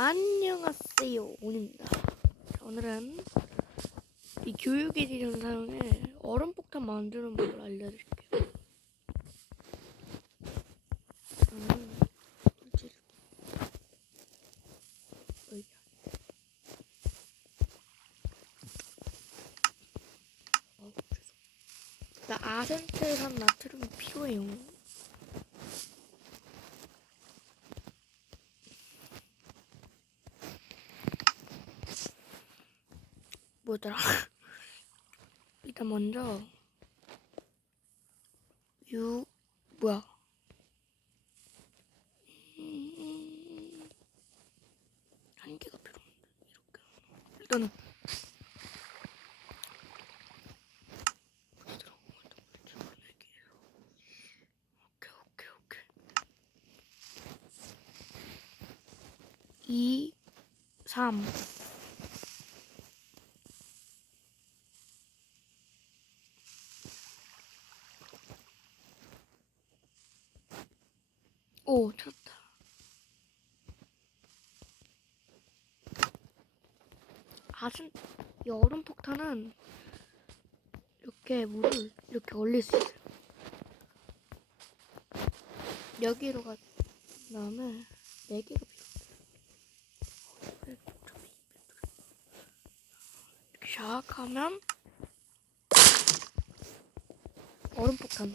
안녕하세요 온입니다 자, 오늘은 이 교육의 디전 사용해 얼음폭탄 만드는 법을 알려드릴게요. 어, 죄송. 나 아센트 산 나트륨 필요해요 뭐더라? 일단 먼저 유 뭐야? 음, 한 개가 필요한데 이렇게 일단은. 오케이 오 오케이. 2 3 오, 찾았다. 아주 이 얼음 폭탄은 이렇게 물을 이렇게 올릴 수 있어요. 여기로 간 다음에 네 개가 필요해요. 이렇게 샥 하면 얼음 폭탄